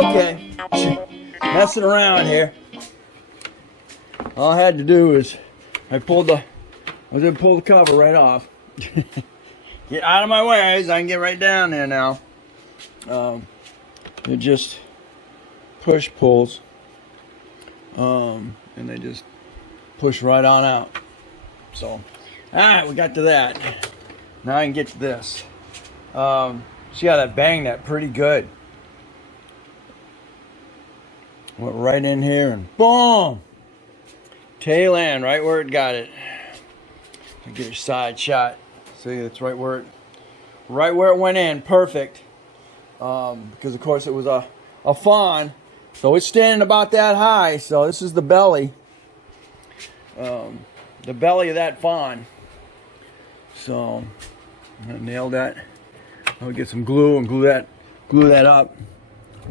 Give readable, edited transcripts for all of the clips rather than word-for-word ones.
Okay, messing around here. All I had to do is I was gonna pull the cover right off. Get out of my way so I can get right down there now. It just push pulls, and they just push right on out. So, all right, we got to that. Now I can get to this. See how that banged that pretty good. Went right in here and boom! Tail end, right where it got it. Get your side shot. See, it's right where it went in, perfect. Because of course it was a Fawn, so it's standing about that high. So this is the belly, the belly of that Fawn. So I'm gonna nail that. I'll get some glue and glue that up.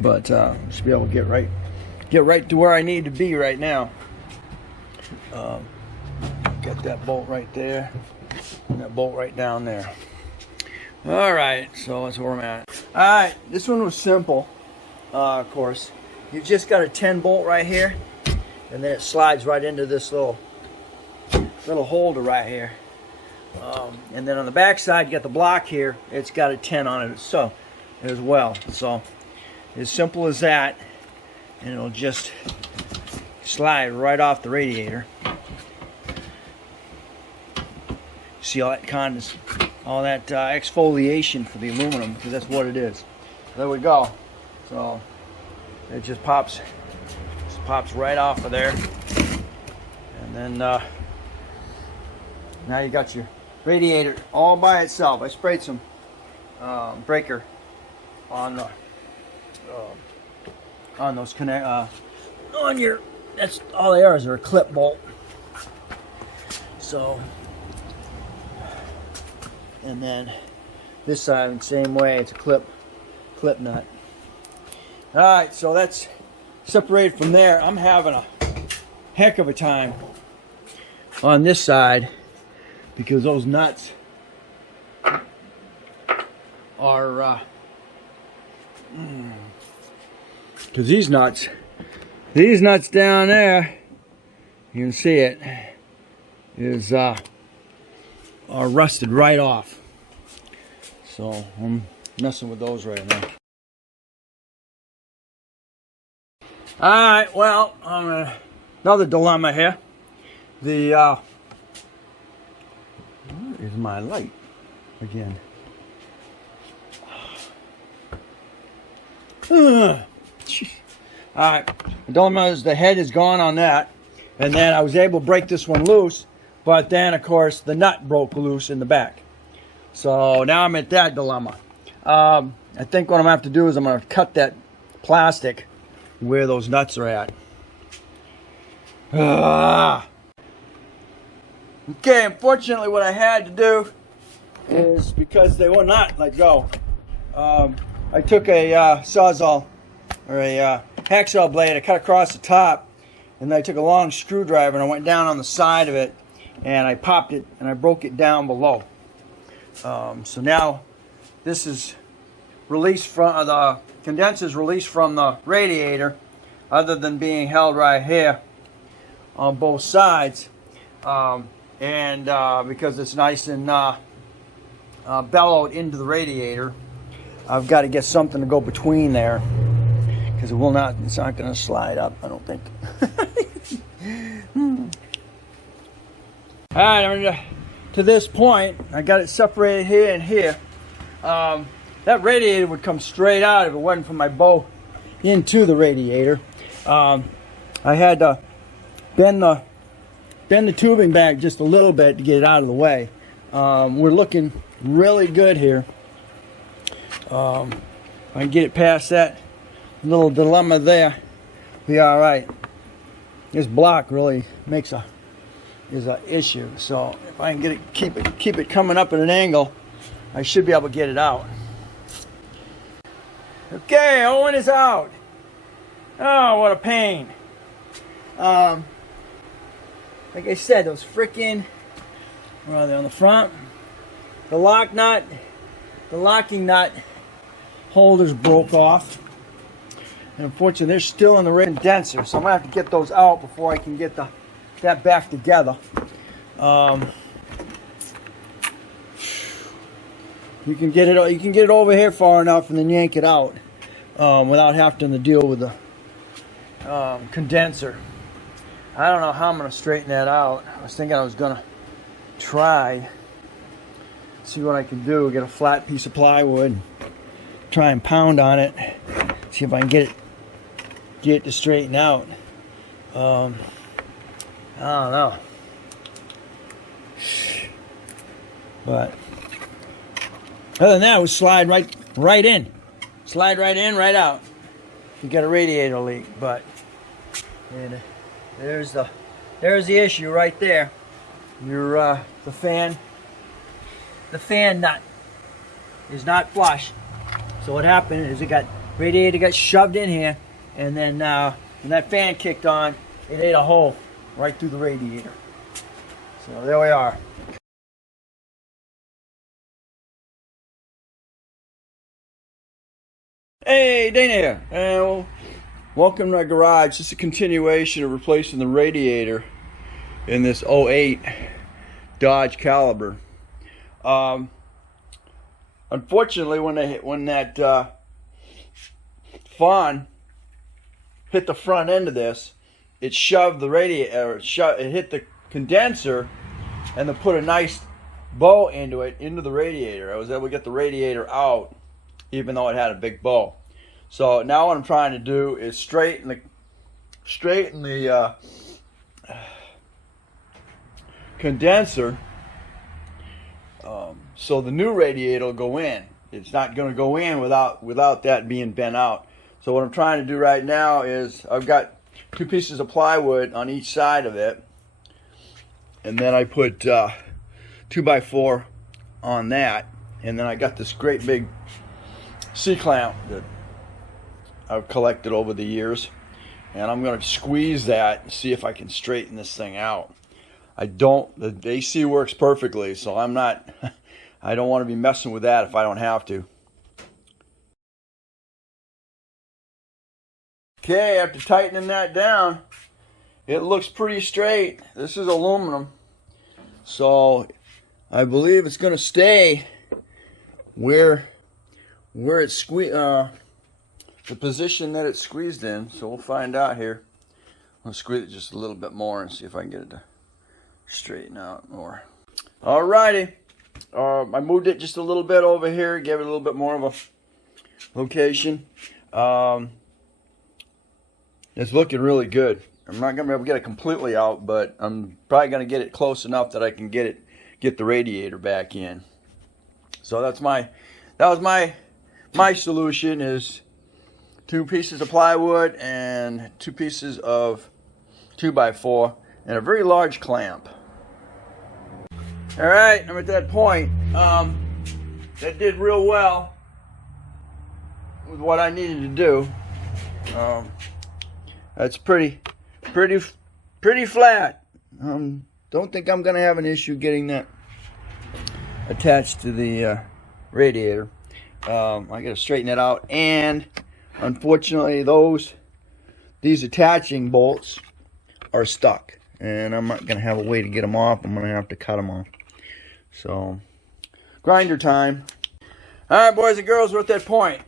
But should be able to get right to where I need to be right now. Got that bolt right there, and that bolt right down there. All right, so that's where I'm at. All right, this one was simple. Of course, you've just got a 10 bolt right here, and then it slides right into this little holder right here. And then on the back side, you got the block here. It's got a 10 on it, so as well. So as simple as that, and it'll just slide right off the radiator. See all that exfoliation for the aluminum, because that's what it is. There we go. So it just pops right off of there, and then now you got your radiator all by itself. I sprayed some breaker on those on your. That's all they are, is they're a clip bolt. So. And then this side, the same way, it's a clip nut. All right, so that's separated from there. I'm having a heck of a time on this side because those nuts are, because these nuts down there, you can see it, is are rusted right off. So I'm messing with those right now. Alright, well, another dilemma here. Where is my light again? Alright, the dilemma is the head is gone on that, and then I was able to break this one loose. But then, of course, the nut broke loose in the back. So now I'm at that dilemma. I think what I'm going to have to do is I'm going to cut that plastic where those nuts are at. Okay, unfortunately what I had to do is, because they will not let go, I took a sawzall, or a hacksaw blade, I cut across the top, and then I took a long screwdriver and I went down on the side of it, and I popped it and I broke it down below. So now this is released from the condenser's released from the radiator, other than being held right here on both sides, and because it's nice and bellowed into the radiator, I've got to get something to go between there, because it's not going to slide up, I don't think. Alright, I'm to this point, I got it separated here and here. That radiator would come straight out if it wasn't for my bow into the radiator. I had to bend the tubing back just a little bit to get it out of the way. We're looking really good here. If I can get it past that little dilemma there, be alright. This block really is an issue, so if I can get it, keep it coming up at an angle, I should be able to get it out. Okay, Owen is out. Oh, what a pain. Like I said, those freaking, where are they on the front? The locking nut holders broke off. And unfortunately, they're still in the condenser, so I'm gonna have to get those out before I can get that back together. You can get it over here far enough and then yank it out without having to deal with the condenser. I don't know how I'm gonna straighten that out. I was thinking I was gonna try, see what I can do, get a flat piece of plywood, try and pound on it, see if I can get it to straighten out. I don't know, but other than that, it would slide right in, right out. You got a radiator leak, but there's the issue right there. Your the fan nut is not flush. So what happened is radiator got shoved in here, and then when that fan kicked on, it ate a hole right through the radiator. So there we are. Hey, Dana here, and welcome to my garage. This is a continuation of replacing the radiator in this 08 Dodge Caliber. Unfortunately, when that Fawn hit the front end of this, it shoved the radiator, it hit the condenser, and then put a nice bow into the radiator. I was able to get the radiator out, even though it had a big bow. So now what I'm trying to do is straighten the condenser, so the new radiator will go in. It's not going to go in without that being bent out. So what I'm trying to do right now is I've got 2 pieces of plywood on each side of it, and then I put 2x4 on that, and then I got this great big C-clamp that I've collected over the years, and I'm going to squeeze that and see if I can straighten this thing out. The AC works perfectly, so I don't want to be messing with that if I don't have to. Okay, after tightening that down, it looks pretty straight. This is aluminum, so I believe it's going to stay where it's squeezed, the position that it's squeezed in. So we'll find out here. I'll squeeze it just a little bit more and see if I can get it to straighten out more. Alrighty, I moved it just a little bit over here, gave it a little bit more of a location. It's looking really good. I'm not gonna be able to get it completely out, but I'm probably gonna get it close enough that I can get the radiator back in. So that was my solution, is 2 pieces of plywood and 2 pieces of 2x4 and a very large clamp. All right, I'm at that point. That did real well with what I needed to do. That's pretty flat. Don't think I'm gonna have an issue getting that attached to the radiator. I gotta straighten it out, and unfortunately these attaching bolts are stuck, and I'm not gonna have a way to get them off. I'm gonna have to cut them off. So grinder time. All right, boys and girls, we're at that point.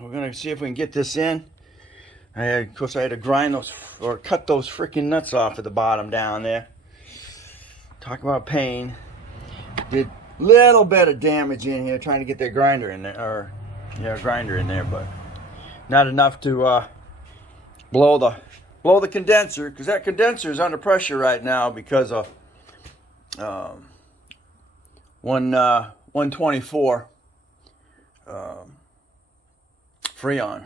We're gonna see if we can get this in. Of course, I had to grind those or cut those freaking nuts off at the bottom down there. Talk about pain. Did a little bit of damage in here trying to get that grinder in there, grinder in there, but not enough to blow the condenser, because that condenser is under pressure right now because of 124 Freon.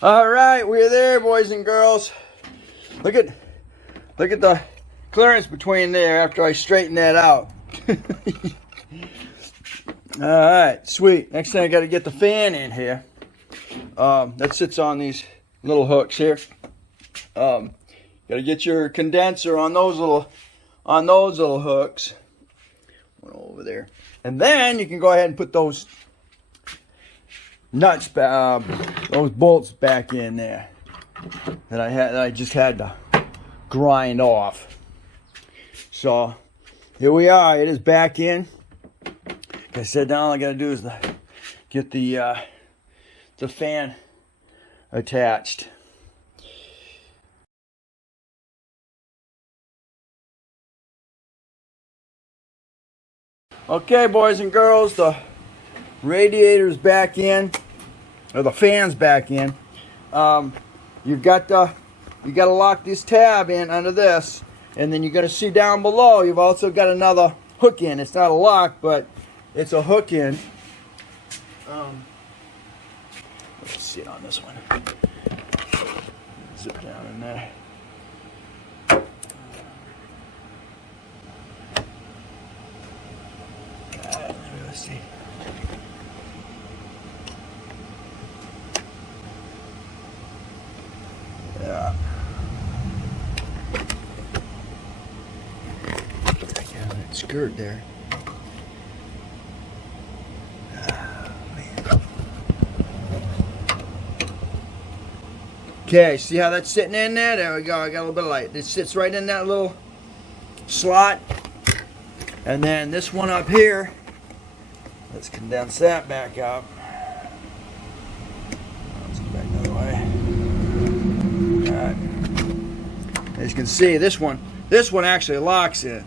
All right, we're there, boys and girls. Look at the clearance between there after I straighten that out. All right, sweet. Next thing, I got to get the fan in here. That sits on these little hooks here. Got to get your condenser on those little hooks. One over there, and then you can go ahead and put those nuts those bolts back in there that I just had to grind off. So here we are. It is back in. Like I said, now all I gotta do is get the fan attached. Okay, boys and girls, the radiator's back in, or the fan's back in. You got to lock this tab in under this, and then you're going to see down below you've also got another hook in. It's not a lock, but it's a hook in. Let's see it on this one. Zip down in there. Let's see. Yeah. That skirt there. Okay, see how that's sitting in there? There we go. I got a little bit of light. It sits right in that little slot. And then this one up here, let's condense that back up. Let's go back the other way. Alright. As you can see, this one actually locks in.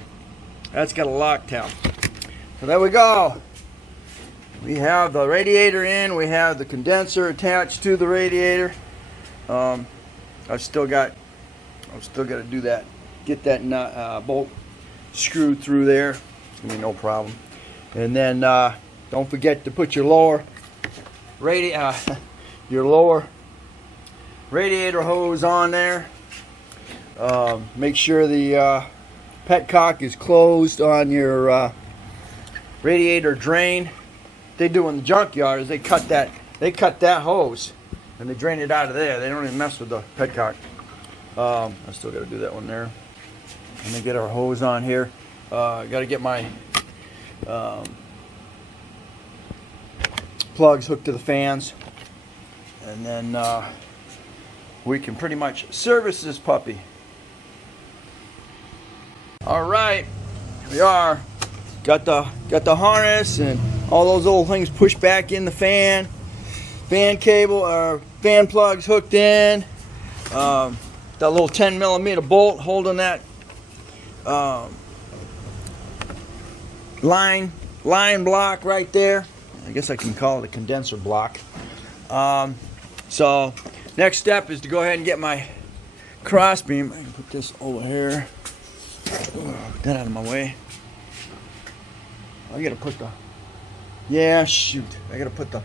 That's got a lock tab. So there we go. We have the radiator in. We have the condenser attached to the radiator. I've still got to do that. Get that nut, bolt screwed through there. It's gonna be no problem. And then don't forget to put your lower radiator hose on there. Make sure the petcock is closed on your radiator drain. What they do in the junkyard is they cut that hose and they drain it out of there. They don't even mess with the petcock. I still got to do that one there. Let me get our hose on here. Got to get my plugs hooked to the fans, and then we can pretty much service this puppy. All right, here we are. Got the harness and all those little things pushed back in the fan cable or fan plugs hooked in. That little 10mm bolt holding that line block right there. I guess I can call it a condenser block. So next step is to go ahead and get my crossbeam. I can put this over here. Get that out of my way. I gotta put the I gotta put the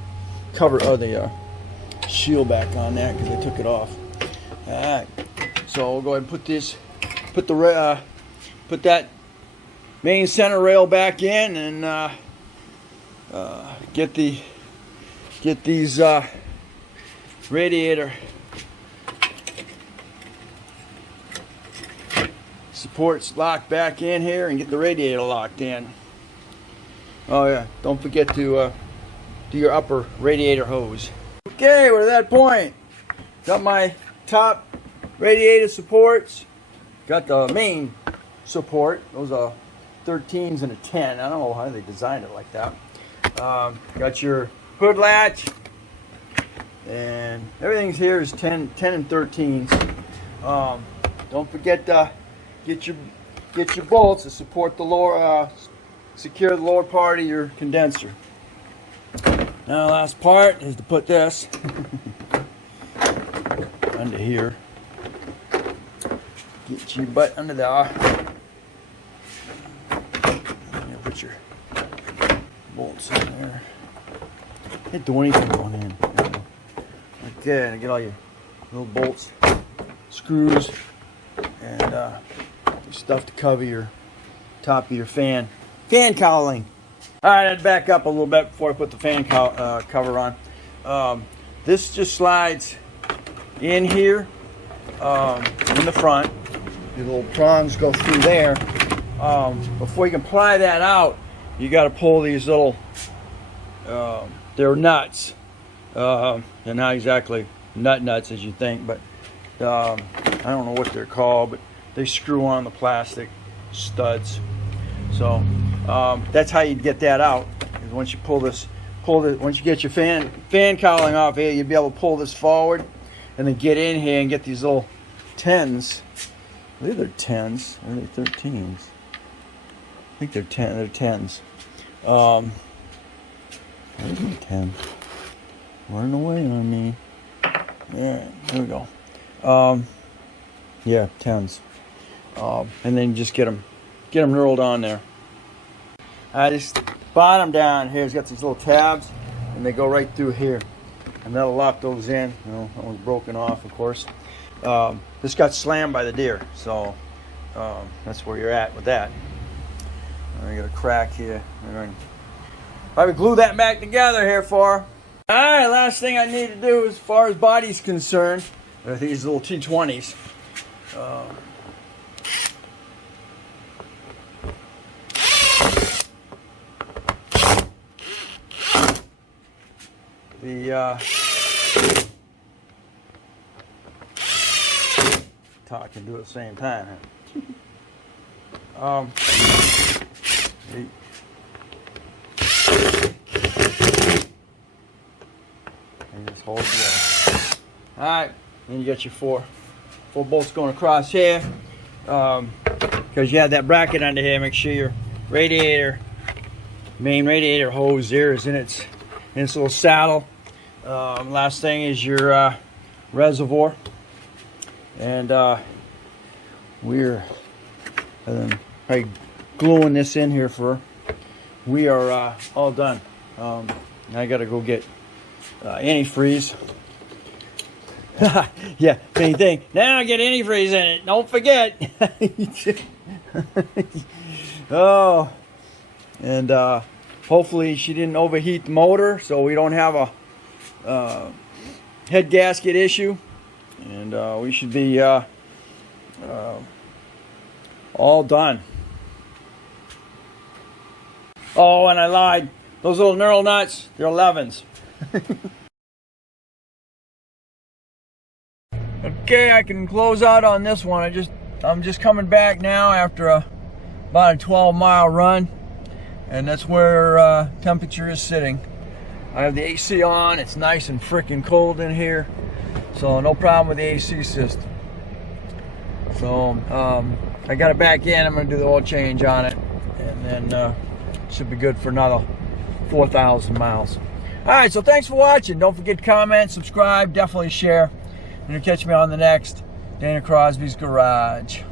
cover of the shield back on that because I took it off. Alright, so we'll go ahead and put that main center rail back in and get these radiator supports locked back in here and get the radiator locked in. Oh yeah, don't forget to do your upper radiator hose. Okay, we're at that point. Got my top radiator supports. Got the main support. Those are 13s and a 10. I don't know how they designed it like that. Got your hood latch, and everything's here is 10 and 13s. Don't forget to get your bolts to support the lower, secure the lower part of your condenser. Now the last part is to put this under here. Get your butt under there. Put your bolts in there. Can't do anything going in. Okay, and get all your little bolts, screws, and stuff to cover your top of your fan cowling. All right, I'd back up a little bit before I put the fan cover on. This just slides in here in the front. The little prongs go through there. Before you can pry that out, you got to pull these little they're nuts. They're not exactly nuts as you think, but I don't know what they're called, but they screw on the plastic studs. So that's how you'd get that out. Is once you once you get your fan cowling off here, you'd be able to pull this forward and then get in here and get these little 10s. I believe they're 10s, or are they 13s? I think they're 10s. There's my 10. Running away on me. Alright, there we go. Yeah, 10s. And then just get them knurled on there. This bottom down here has got these little tabs, and they go right through here, and that'll lock those in. You know, that one's broken off, of course. This got slammed by the deer, so that's where you're at with that. I got a crack here. Probably glue that back together here for. All right, last thing I need to do as far as body's concerned, I think these little T20s. Talk and do it at the same time. And just hold it together. All right, and you got your four bolts going across here. Because you have that bracket under here, make sure your main radiator hose there is in its little saddle. Last thing is your reservoir, and we're probably gluing this in here for. We are all done. I gotta go get antifreeze. Yeah, same thing. Now I get antifreeze in it. Don't forget. Oh, and hopefully she didn't overheat the motor, so we don't have a head gasket issue, and we should be all done. Oh, and I lied. Those little knurl nuts, they're 11s. Okay, I can close out on this one. I'm just coming back now after about a 12-mile run, and that's where temperature is sitting. I have the AC on. It's nice and freaking cold in here, so no problem with the AC system. So I got it back in. I'm going to do the oil change on it, and then should be good for another 4,000 miles. All right, so thanks for watching. Don't forget to comment, subscribe, definitely share. And you'll catch me on the next Dana Crosby's Garage.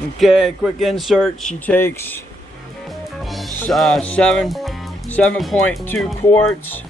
Okay, quick insert. She takes 7.2 quarts